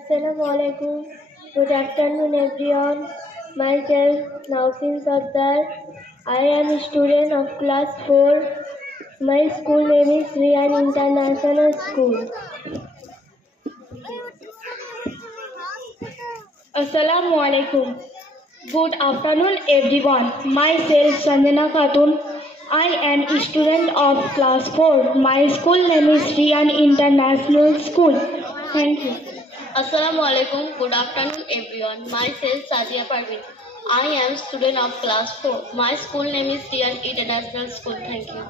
Assalamualaikum. Good afternoon, everyone. Myself, Nausin Sardar. I am a student of class 4. My school name is Rian International School. Assalamualaikum. Good afternoon, everyone. Myself, Sanjana Khatun. I am a student of class 4. My school name is Rian International School. Thank you. Assalamualaikum. Good afternoon, everyone. Myself Sadia Parvin. I am student of class 4. My school name is Rian International School. Thank you.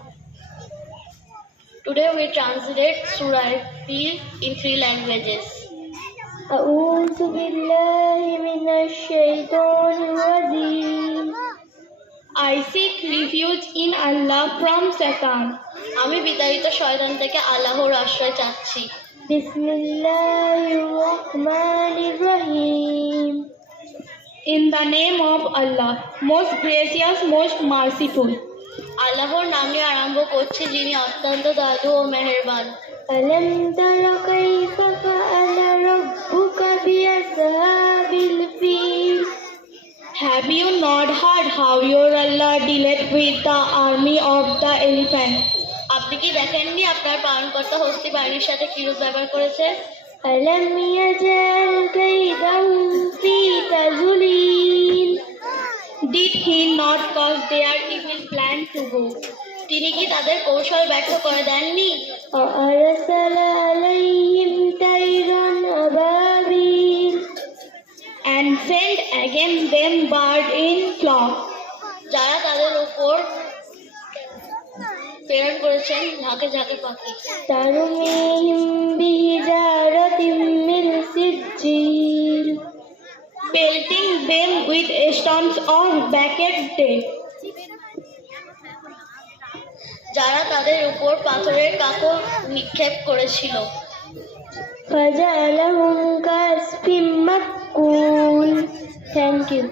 Today we translate Surah Fil in 3 languages. أعوذ بالله من الشيطان الرجيم. I seek refuge in Allah from Satan. আমি বিতাড়িত শয়তান থেকে আল্লাহর আশ্রয় চাচ্ছি। Bismillahir Rahmanir Rahim. In the name of Allah, most gracious, most merciful. আল্লাহর নামে আরম্ভ করছি যিনি অত্যন্ত দয়ালু ও মেহেরবান। ألم تر كيف فعل ربك بأصحاب الفيل. Have you not heard how your Allah dealt with the army of the elephant? আপনি কি দেখেননি আপনার পালনকর্তা হস্তি বাহিনীর সাথে কিরূপ ব্যবহার করেছে? ألم يجعل كيدهم في تضليل. Did he not cause their evil plan to go? তিনি কি তাদের কৌশল ব্যর্থ করে দেননি? وأرسل عليهم طيرا أبابيل. And sent against them birds in flock. যারা তাদের উপর প্রেরণ করেছেন ঝাঁকে ঝাঁকে পাখি। ترميهم بحجارة من سجيل. Pelting them with stones of baked clay. যারা তাদের উপর পাথরের কাকর নিক্ষেপ করেছিল। فجعلهم كعصف مأكول. Thank you.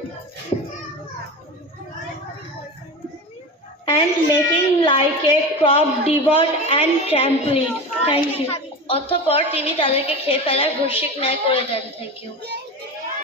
And making like a crop devoured and trampled. Thank you. অতঃপর তিনি তাদেরকে খেয়ে ফেলার ভর্ষিক ন্যায় করে দেন। Thank you.